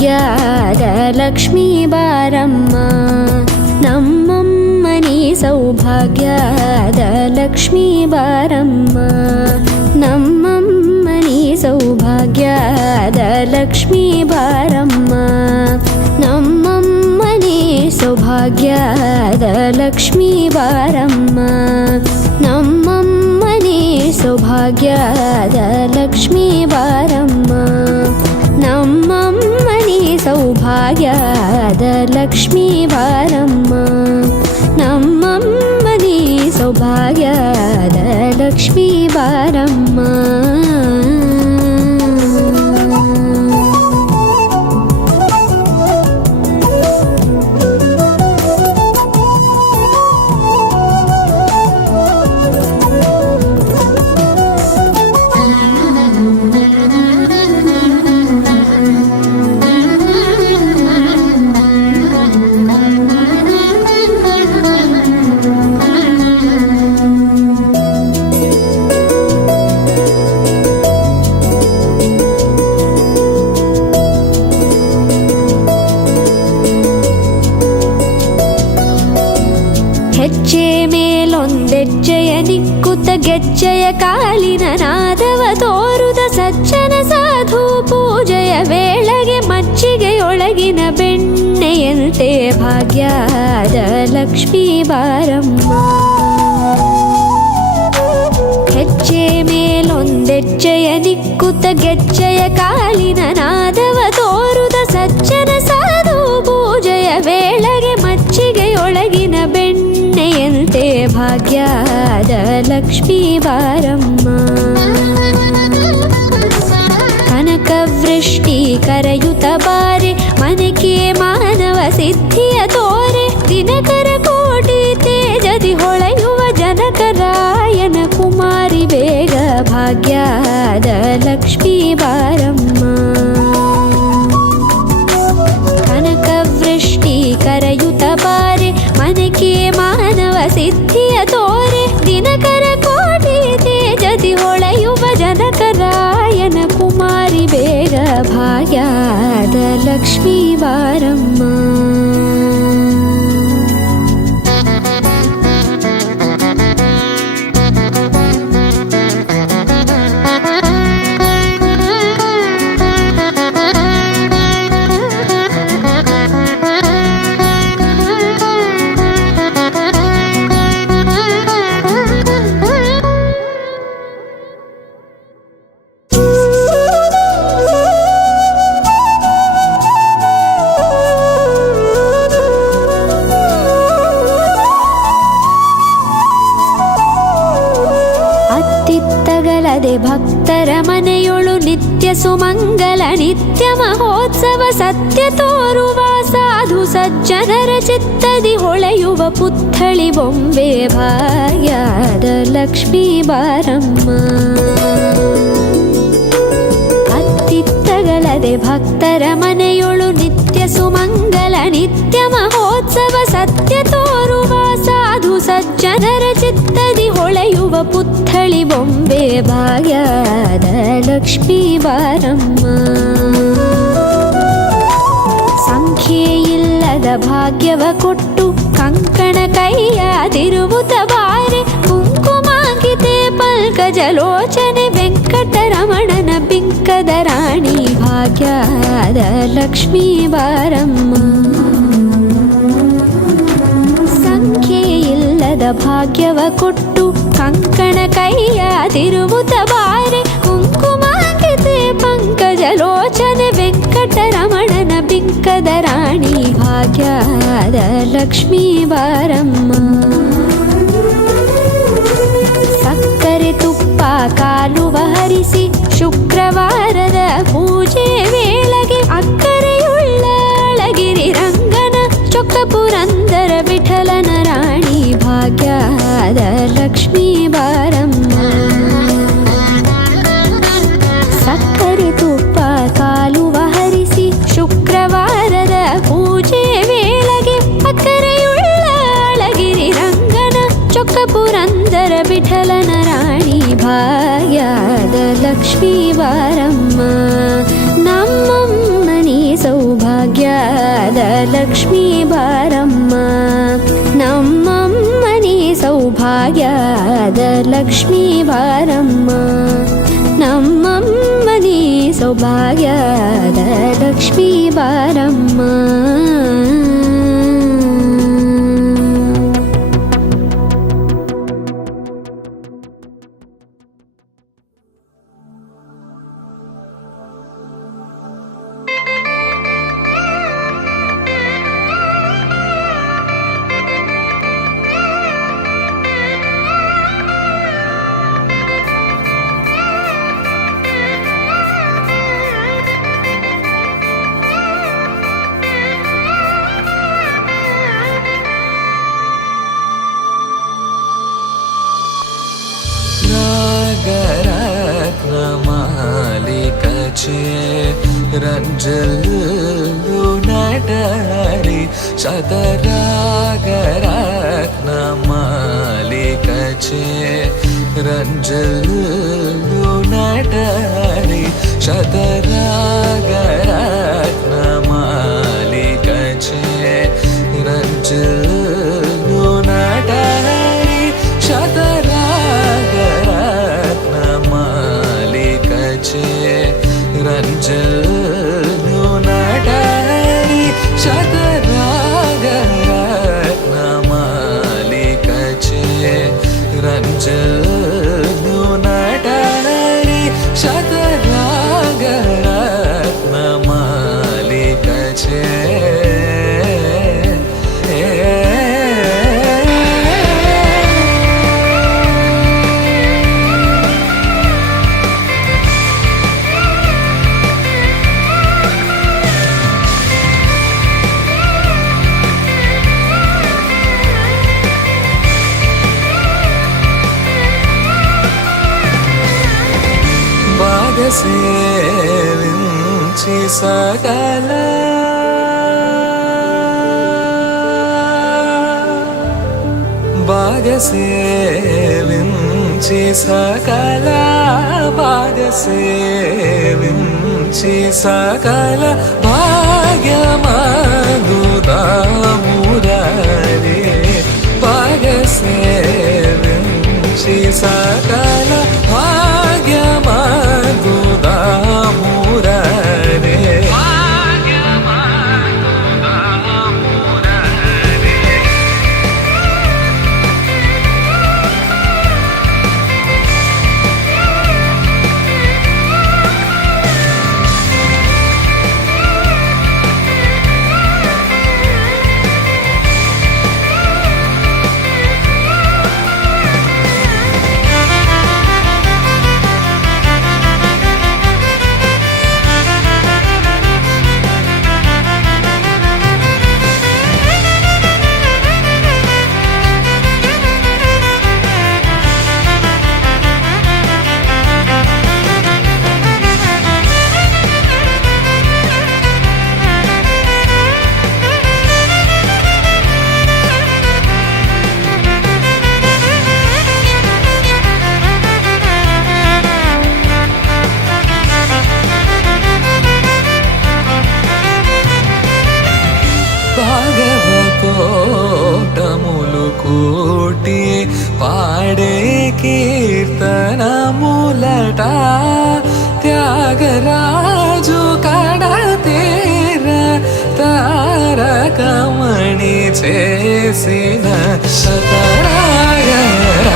ಸೌಭಾಗ್ಯದ ಲಕ್ಷ್ಮೀ ಬಾರಮ್ಮ, ನಮ್ಮಮ್ಮ ನೀ ಸೌಭಾಗ್ಯದ ಲಕ್ಷ್ಮೀ ಬಾರಮ್ಮ, ನಮ್ಮಮ್ಮ ನೀ ಸೌಭಾಗ್ಯದ ಲಕ್ಷ್ಮೀ ಬಾರಮ್ಮ, ನಮ್ಮಮ್ಮ ನೀ ಸೌಭಾಗ್ಯದ ಲಕ್ಷ್ಮೀ ಬಾರಮ್ಮ, ನಮ್ಮಮ್ಮ ನೀ ಸೌಭಾಗ್ಯದ ಲಕ್ಷ್ಮೀ ಬಾರಮ್ಮ, ನಮ್ಮಮ್ಮ ನೀ ಸೌಭಾಗ್ಯದ ಲಕ್ಷ್ಮೀ ಬಾರಮ್ಮ, ನಮ್ಮಮ್ಮ ನೀ ಸೌಭಾಗ್ಯದ ಲಕ್ಷ್ಮೀ ಬಾರಮ್ಮ. ಹೆಜ್ಜೆ ಮೇಲೊಂದೆಜ್ಜೆಯ ನಿಕ್ಕುತ್ತ ಗೆಜ್ಜೆಯ ಕಾಲಿನ ನಾದವ ತೋರುದ ಸಜ್ಜನ ಸಾಧು ಪೂಜೆಯ ವೇಳೆಗೆ ಮಜ್ಜಿಗೆಯೊಳಗಿನ ಬೆಣ್ಣೆಯಂತೆ ಭಾಗ್ಯದ ಲಕ್ಷ್ಮೀ ಬಾರಮ್ಮ, ಹೆಜ್ಜೆ ಮೇಲೊಂದೆಜ್ಜೆಯ ನಿಕ್ಕುತ್ತ ಗೆಜ್ಜೆಯ ಕಾಲಿನ ನಾದವ ತೋರುದ ಸಜ್ಜನ ಸಾಧು ಪೂಜೆಯ ವೇಳೆಗೆ ಮಜ್ಜಿಗೆಯೊಳಗಿನ ಬೆಣ್ಣೆಯಂತೆ ಭಾಗ್ಯದ ಲಕ್ಷ್ಮೀ ಬಾರಮ್ಮ, ಕನಕವೃಷ್ಟಿ ಕರೆಯುತ್ತ ಬಾರೆ ಮನಕೆ ಮಾನವ ಸಿದ್ಧಿಯ ತೋರೆ, ದಿನಕರ ಕೋಟಿ ತೇಜದಿ ಹೊಳೆಯುವ ಜನಕರಾಯನ ಕುಮಾರಿ ಬೇಗ ಭಾಗ್ಯದ ಲಕ್ಷ್ಮೀ ಬಾರಮ್ಮ, ಕನಕವೃಷ್ಟಿ ಕರೆಯುತ್ತ ಬಾರೆ ಮನಕೆ ಮಾನವ ಸಿದ್ಧಿಯ ತೋರೆ, ದಿನಕರ ಕೋಟಿ ತೇಜದಿ ಹೊಳೆಯುವ ಜನಕರಾಯನ ಕುಮಾರಿ ಬೇಗ ಭಾಗ್ಯದ ಲಕ್ಷ್ಮೀ ಬಾರಮ್ಮ. ಅತ್ತಿತ್ತಗಲದೆ ಭಕ್ತರ ಮನೆಯೊಳು ನಿತ್ಯ ಸುಮಂಗಲ ನಿತ್ಯ ಮಹೋತ್ಸವ ಸತ್ಯ ತೋರುವ ಸಾಧು ಸಜ್ಜನರ ಚಿತ್ತದಿ ಹೊಳೆಯುವ ಪುತ್ಥಳಿ ಬೊಂಬೆ ಭಾಗ್ಯದ ಲಕ್ಷ್ಮೀ ಬಾರಮ್ಮ, ಅತ್ತಿತ್ತಗಲದೆ ಭಕ್ತರ ಮನೆಯೊಳು ನಿತ್ಯ ಸುಮಂಗಲ ನಿತ್ಯ ಮಹೋತ್ಸವ ಸತ್ಯ ತೋರುವ ಸಾಧು ಸಜ್ಜನರ ಚಿತ್ತದಿ ಹೊಳೆಯುವ ಪುತ್ಥಳಿ ಬೊಂಬೆ ಭಾಗ್ಯದ ಲಕ್ಷ್ಮೀ ಬಾರಮ್ಮ, ಸಂಖ್ಯೆಯಿಲ್ಲದ ಭಾಗ್ಯವ ಕೊಟ್ಟು ಕಂಕಣ ಕೈಯಾದಿರುವುತ ಬಾರೆ, ಕುಂಕುಮಾಂಕಿತೆ ಪಲ್ಕಜಲೋಚನೆ ವೆಂಕಟರಮಣನ ಬಿಂಕದ ರಾಣಿ ಭಾಗ್ಯದ ಲಕ್ಷ್ಮೀ ಬಾರಮ್ಮ, ಸಂಖ್ಯೆಯಿಲ್ಲದ ಭಾಗ್ಯವ ಕೊಟ್ಟು ಕಂಕಣ ಕೈಯಾದಿರುವುತ ಬಾರೆ, ಕುಂಕುಮಾಂಕಿತೆ ಪಂಕಜಲೋಚನೆ ವೆಂಕಟರಮಣನ ಬಿಂಕದ ರಾಣಿ ಭಾಗ್ಯದ ಲಕ್ಷ್ಮೀ ಬಾರಮ್ಮ, ಸಕ್ಕರೆ ತುಪ್ಪ ಕಾಲುವ ಹರಿಸಿ ಶುಕ್ರವಾರದ ಪೂಜೆ ವೇಳೆಗೆ ಅಕ್ಕರೆಯುಳ್ಳ ಅಳಗಿರಿ ರಂಗನ ಚೊಕ್ಕ ಪುರಂದರ ವಿಠಲನ ರಾಣಿ ಭಾಗ್ಯದ ಲಕ್ಷ್ಮೀ ಬಾರಮ್ಮ, ಸಕ್ಕರೆ ತುಪ್ಪ ಕಾಲುವ ಹರಿಸಿ ಶುಕ್ರವಾರದ ಪೂಜೆ ವೇಳೆಗೆ ಅಕ್ಕರೆಯುಳ್ಳ ಅಳಗಿರಿ ರಂಗನ ಚೊಕ್ಕ ಪುರಂದರ ವಿಠಲನ ರಾಣಿ ಭಾಗ್ಯದ ಲಕ್ಷ್ಮೀ ಬಾರಮ್ಮ, ನಮ್ಮಮ್ಮ ನೀ ಸೌಭಾಗ್ಯದ ಲಕ್ಷ್ಮೀ ಬಾರಮ್ಮ ನಮ್ಮಮ್ಮನಿ ಸೌಭಾಗ್ಯದ ಲಕ್ಷ್ಮೀ ಬಾರಮ್ಮ ನಮ್ಮಮ್ಮನಿ ಸೌಭಾಗ್ಯದ ಲಕ್ಷ್ಮೀ ಬಾರಮ್ಮ ರಂಜಲ್ಲು ನಟರಿ ಶತರಾಗರತ್ನ ಮಾಲಿಕಚೆ ರಂಜಲ್ಲು ನಟರಿ ಶತರಾಗರತ್ನ ಮಾಲಿಕಚೆ ರಂಜಲ್ಲು ನಟರಿ ಶತರಾಗರತ್ನ ಮಾಲಿಕಚೆ ರಂಜಲ್ಲು ನಟರಿ ಶತರಾಗರತ್ನ ಮಾಲಿಕಚೆ ರಂಜಲ್ಲು ನಟರಿ ಶತರಾಗರತ್ನ ಮಾಲಿಕಚೆ సేవించి సకల బాగ సేవించి సకల బాగ సేవించి సకల భాగ్యమగుదామురరే బాగ సేవించి సకల భాగ్యమగుదామురరే భాగవతోటములు కోటి పాడే కీర్తనములట త్యాగరాజు కడతేర తారకమణి చేసిన శతరాగర